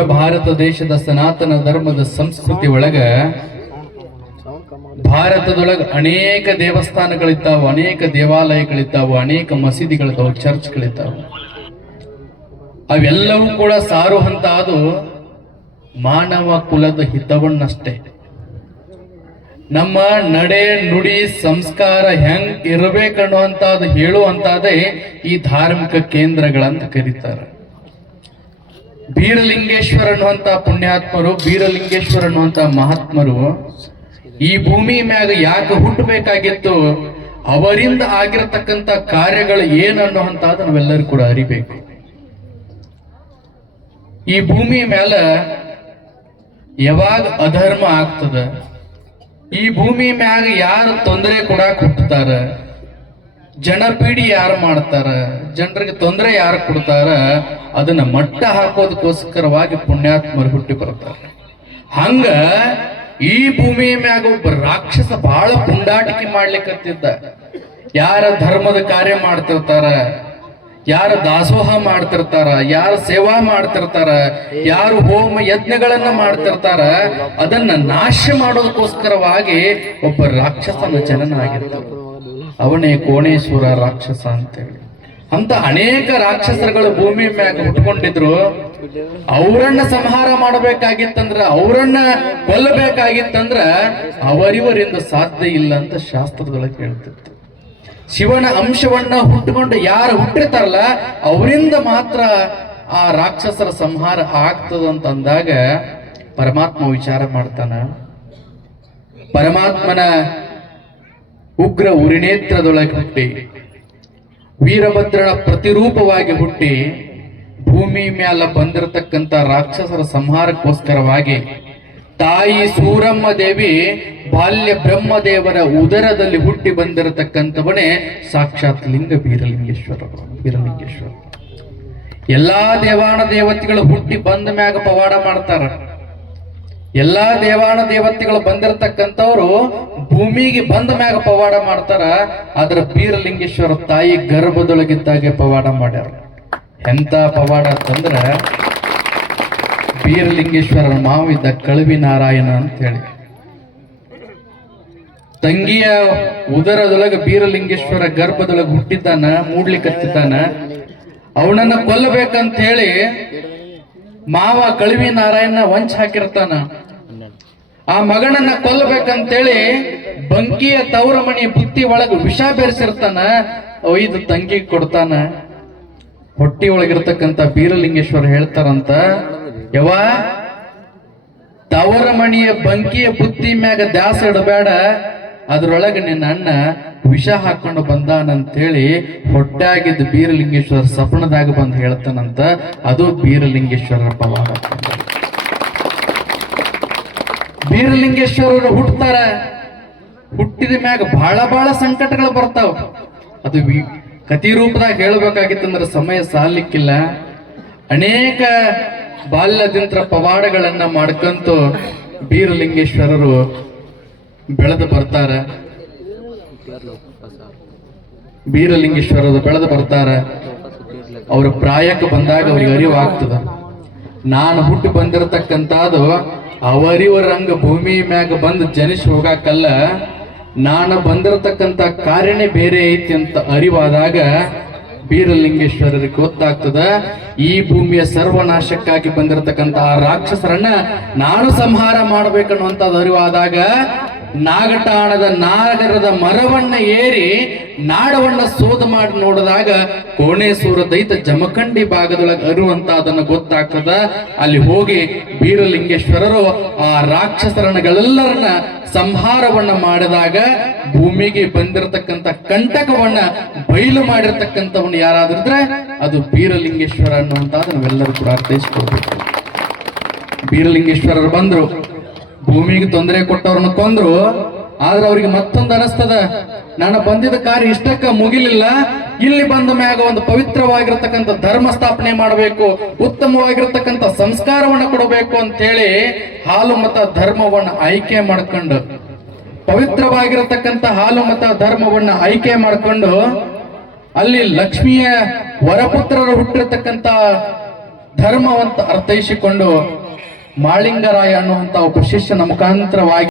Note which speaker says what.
Speaker 1: ಭಾರತ ದೇಶದ ಸನಾತನ ಧರ್ಮದ ಸಂಸ್ಕೃತಿ ಒಳಗ ಭಾರತದೊಳಗ ಅನೇಕ ದೇವಸ್ಥಾನಗಳಿದ್ದಾವ, ಅನೇಕ ದೇವಾಲಯಗಳಿದ್ದಾವ, ಅನೇಕ ಮಸೀದಿಗಳಿದ್ದಾವು, ಚರ್ಚ್ಗಳಿದ್ದಾವು. ಅವೆಲ್ಲವೂ ಕೂಡ ಸಾರುವಂತ ಅದು ಮಾನವ ಕುಲದ ಹಿತವನ್ನಷ್ಟೇ. ನಮ್ಮ ನಡೆ ನುಡಿ ಸಂಸ್ಕಾರ ಹೆಂಗ್ ಇರಬೇಕನ್ನುವಂತಾದ, ಹೇಳುವಂತಾದೇ ಈ ಧಾರ್ಮಿಕ ಕೇಂದ್ರಗಳಂತ ಕರೀತಾರೆ. ಬೀರಲಿಂಗೇಶ್ವರ ಅನ್ನುವಂತ ಪುಣ್ಯಾತ್ಮರು ಬೀರಲಿಂಗೇಶ್ವರ ಅನ್ನುವಂತ ಮಹಾತ್ಮರು ಈ ಭೂಮಿ ಮ್ಯಾಗ ಯಾಕೆ ಹುಟ್ಟಬೇಕಾಗಿತ್ತು? ಅವರಿಂದ ಆಗಿರತಕ್ಕಂತ ಕಾರ್ಯಗಳು ಏನು ಅನ್ನುವಂತಾದ ನಾವೆಲ್ಲರೂ ಕೂಡ ಅರಿಬೇಕು. ಈ ಭೂಮಿ ಮೇಲೆ ಯಾವಾಗ ಅಧರ್ಮ ಆಗ್ತದ? ಈ ಭೂಮಿ ಮ್ಯಾಗ ಯಾರು ತೊಂದರೆ ಕೊಡಾಕ್ ಹುಟ್ಟತಾರ ಜನಪೀಡಿ ಯಾರು ಮಾಡ್ತಾರ? ಜನರಿಗೆ ತೊಂದರೆ ಯಾರು ಕೊಡ್ತಾರ ಅದನ್ನ ಮಟ್ಟ ಹಾಕೋದಕ್ಕೋಸ್ಕರವಾಗಿ ಪುಣ್ಯಾತ್ಮರು ಹುಟ್ಟಿ ಬರ್ತಾರೆ ಹಂಗ ಈ ಭೂಮಿಯ ಮ್ಯಾಗ ಒಬ್ಬ ರಾಕ್ಷಸ ಬಹಳ ಪುಂಡಾಟಿಕೆ ಮಾಡ್ಲಿಕ್ಕತ್ತಿದ್ದ ಯಾರ ಧರ್ಮದ ಕಾರ್ಯ ಮಾಡ್ತಿರ್ತಾರ, ಯಾರ ದಾಸೋಹ ಮಾಡ್ತಿರ್ತಾರ, ಯಾರ ಸೇವಾ ಮಾಡ್ತಿರ್ತಾರ, ಯಾರು ಹೋಮ ಯಜ್ಞಗಳನ್ನ ಮಾಡ್ತಿರ್ತಾರ, ಅದನ್ನ ನಾಶ ಮಾಡೋದಕ್ಕೋಸ್ಕರವಾಗಿ ಒಬ್ಬ ರಾಕ್ಷಸನ ಜನನ ಆಗಿತ್ತು ಅವನೇ ಕೋಣೇಶ್ವರ ರಾಕ್ಷಸ ಅಂತೇಳಿ. ಅಂತ ಅನೇಕ ರಾಕ್ಷಸರುಗಳು ಭೂಮಿ ಮ್ಯಾಗ ಹುಟ್ಕೊಂಡಿದ್ರು ಅವರನ್ನ ಸಂಹಾರ ಮಾಡಬೇಕಾಗಿತ್ತಂದ್ರ, ಅವರನ್ನ ಕೊಲ್ಲಬೇಕಾಗಿತ್ತಂದ್ರ ಅವರಿವರಿಂದ ಸಾಧ್ಯ ಇಲ್ಲ ಅಂತ ಶಾಸ್ತ್ರದೊಳಗೆ ಹೇಳ್ತಿತ್ತು. ಶಿವನ ಅಂಶವನ್ನ ಹುಟ್ಟುಕೊಂಡು ಯಾರು ಹುಟ್ಟಿರ್ತಾರಲ್ಲ, ಅವರಿಂದ ಮಾತ್ರ ಆ ರಾಕ್ಷಸರ ಸಂಹಾರ ಆಗ್ತದಂತಂದಾಗ ಪರಮಾತ್ಮ ವಿಚಾರ ಮಾಡ್ತಾನ. ಪರಮಾತ್ಮನ ಉಗ್ರ ಉರಿನೇತ್ರದೊಳಗೆ ಹುಟ್ಟಿ ವೀರಭದ್ರನ ಪ್ರತಿರೂಪವಾಗಿ ಹುಟ್ಟಿ ಭೂಮಿ ಮ್ಯಾಲ ಬಂದಿರತಕ್ಕಂತ ರಾಕ್ಷಸರ ಸಂಹಾರಕ್ಕೋಸ್ಕರವಾಗಿ ತಾಯಿ ಸೂರಮ್ಮ ದೇವಿ ಬಾಲ್ಯ ಬ್ರಹ್ಮದೇವರ ಉದರದಲ್ಲಿ ಹುಟ್ಟಿ ಬಂದಿರತಕ್ಕಂಥವನೇ ಸಾಕ್ಷಾತ್ ಲಿಂಗ ವೀರಲಿಂಗೇಶ್ವರ ಬೀರಲಿಂಗೇಶ್ವರ ಎಲ್ಲಾ ದೇವಾನ ದೇವತೆಗಳು ಹುಟ್ಟಿ ಬಂದ ಮ್ಯಾಗ ಪವಾಡ ಮಾಡ್ತಾರ. ಎಲ್ಲಾ ದೇವಾನ ದೇವತೆಗಳು ಬಂದಿರತಕ್ಕಂಥವ್ರು ಭೂಮಿಗೆ ಬಂದ ಮ್ಯಾಗ ಪವಾಡ ಮಾಡ್ತಾರ, ಆದ್ರ ಬೀರಲಿಂಗೇಶ್ವರ ತಾಯಿ ಗರ್ಭದೊಳಗಿದ್ದಾಗೆ ಪವಾಡ ಮಾಡ್ಯಾರ. ಎಂತ ಪವಾಡ ಅಂತಂದ್ರ ಬೀರಲಿಂಗೇಶ್ವರನ ಮಾವಿದ್ದ ಕಳವಿ ನಾರಾಯಣ ಅಂತ ಹೇಳಿ ತಂಗಿಯ ಉದರದೊಳಗ ಬೀರಲಿಂಗೇಶ್ವರ ಗರ್ಭದೊಳಗ ಹುಟ್ಟಿದ್ದಾನ ಮೂಡ್ಲಿಕ್ಕತ್ತಿದ್ದಾನ ಅವನನ್ನ ಕೊಲ್ಲಬೇಕಂತ ಹೇಳಿ ಮಾವ ಕಳವಿ ನಾರಾಯಣ ವಂಚ ಹಾಕಿರ್ತಾನ. ಆ ಮಗನನ್ನ ಕೊಲ್ಲಬೇಕಂತೇಳಿ ಬಂಕಿಯ ತವರ ಮಣಿ ಬುತ್ತಿ ಒಳಗ ವಿಷ ಬೆರೆಸಿರ್ತಾನ ಐದು ತಂಗಿ ಕೊಡ್ತಾನ. ಹೊಟ್ಟಿ ಒಳಗಿರ್ತಕ್ಕಂತ ಬೀರಲಿಂಗೇಶ್ವರ ಹೇಳ್ತಾರಂತ ಯವ ತವರಮಣಿಯ ಬಂಕಿಯ ಬುತ್ತಿ ಮ್ಯಾಗ ದ್ಯಾಸ ಇಡಬೇಡ, ಅದ್ರೊಳಗೆ ನಿನ್ನ ಅಣ್ಣ ವಿಷ ಹಾಕೊಂಡು ಬಂದಾನಂತೇಳಿ ಹೊಟ್ಟಾಗಿದ್ದ ಬೀರಲಿಂಗೇಶ್ವರ ಸಪನದಾಗ ಬಂದು ಹೇಳ್ತಾನಂತ, ಅದು ಬೀರಲಿಂಗೇಶ್ವರ ಪವಾಡ. ಬೀರಲಿಂಗೇಶ್ವರರು ಹುಟ್ಟತಾರ ಹುಟ್ಟಿದ ಮ್ಯಾಗ ಬಹಳ ಬಹಳ ಸಂಕಟಗಳು ಬರ್ತಾವ. ಅದು ಕತಿ ರೂಪದಾಗ ಹೇಳ್ಬೇಕಾಗಿತ್ತಂದ್ರೆ ಸಮಯ ಸಾಲಿಕ್ಕಿಲ್ಲ ಅನೇಕ ಬಾಲ್ಯದಿಂತ್ರ ಪವಾಡಗಳನ್ನ ಮಾಡ್ಕಂತು ಬೀರಲಿಂಗೇಶ್ವರರು ಬೆಳೆದು ಬರ್ತಾರ. ಬೀರಲಿಂಗೇಶ್ವರರು ಬೆಳೆದು ಬರ್ತಾರ. ಅವ್ರ ಪ್ರಾಯಕ್ಕೆ ಬಂದಾಗ ಅವ್ರಿಗೆ ಅರಿವು ಆಗ್ತದ ನಾನು ಹುಟ್ಟಿ ಬಂದಿರತಕ್ಕಂತಾದು ಅವರಿವರಂಗ ಭೂಮಿ ಮ್ಯಾಗ ಬಂದು ಜನಿಸಿ ಹೋಗಾಕಲ್ಲ, ನಾನು ಬಂದಿರತಕ್ಕಂಥ ಕಾರ್ಯನೇ ಬೇರೆ ಐತಿ ಅಂತ ಅರಿವಾದಾಗ ಬೀರಲಿಂಗೇಶ್ವರರಿಗೆ ಗೊತ್ತಾಗ್ತದ, ಈ ಭೂಮಿಯ ಸರ್ವನಾಶಕ್ಕಾಗಿ ಬಂದಿರತಕ್ಕಂತಹ ರಾಕ್ಷಸರನ್ನ ನಾನು ಸಂಹಾರ ಮಾಡ್ಬೇಕನ್ನುವಂಥದ್ದು ಅರಿವಾದಾಗ ನಾಗಟಾಣದ ನಾಗರದ ಮರವನ್ನ ಏರಿ ನಾಡವನ್ನ ಸೋದ ಮಾಡಿ ನೋಡಿದಾಗ ಕೋಣೇಶ್ವರ ದೈತ ಜಮಖಂಡಿ ಭಾಗದೊಳಗೆ ಅರುವಂತ ಅದನ್ನ ಗೊತ್ತಾಗ್ತದ. ಅಲ್ಲಿ ಹೋಗಿ ಬೀರಲಿಂಗೇಶ್ವರರು ಆ ರಾಕ್ಷಸರಣಗಳೆಲ್ಲರನ್ನ ಸಂಹಾರವನ್ನ ಮಾಡಿದಾಗ ಭೂಮಿಗೆ ಬಂದಿರತಕ್ಕಂತ ಕಂಟಕವನ್ನ ಬಯಲು ಮಾಡಿರ್ತಕ್ಕಂಥವನ್ನ ಯಾರಾದ್ರಿದ್ರೆ ಅದು ಬೀರಲಿಂಗೇಶ್ವರ ಅನ್ನುವಂತ ನಾವೆಲ್ಲರೂ ಕೂಡ ಅರ್ಥೈಸ್ಕೊಳ್ಬೇಕು ಬೀರಲಿಂಗೇಶ್ವರರು ಬಂದ್ರು. ಭೂಮಿಗೆ ತೊಂದರೆ ಕೊಟ್ಟವ್ರನ್ನ ಕೊಂದ್ರು, ಆದ್ರೆ ಅವ್ರಿಗೆ ಮತ್ತೊಂದು ಅನಸ್ತದ. ನಾನು ಬಂದಿದ್ದ ಕಾರ್ಯ ಇಷ್ಟಕ್ಕ ಮುಗಿಲಿಲ್ಲ. ಇಲ್ಲಿ ಬಂದ ಮ್ಯಾಗ ಒಂದು ಪವಿತ್ರವಾಗಿರ್ತಕ್ಕಂಥ ಧರ್ಮ ಸ್ಥಾಪನೆ ಮಾಡಬೇಕು, ಉತ್ತಮವಾಗಿರ್ತಕ್ಕಂಥ ಸಂಸ್ಕಾರವನ್ನ ಕೊಡಬೇಕು ಅಂತ ಹೇಳಿ ಹಾಲು ಮತ ಧರ್ಮವನ್ನ ಆಯ್ಕೆ ಮಾಡ್ಕೊಂಡು, ಪವಿತ್ರವಾಗಿರತಕ್ಕಂಥ ಹಾಲು ಮತ ಧರ್ಮವನ್ನ ಆಯ್ಕೆ ಮಾಡ್ಕೊಂಡು, ಅಲ್ಲಿ ಲಕ್ಷ್ಮಿಯ ವರಪುತ್ರರು ಹುಟ್ಟಿರ್ತಕ್ಕಂಥ ಧರ್ಮವಂತ ಅರ್ಥೈಸಿಕೊಂಡು ಮಾಳಿಂಗರಾಯ ಅನ್ನುವಂತ ಒಬ್ಬ ಶಿಷ್ಯನ ಮುಖಾಂತರವಾಗಿ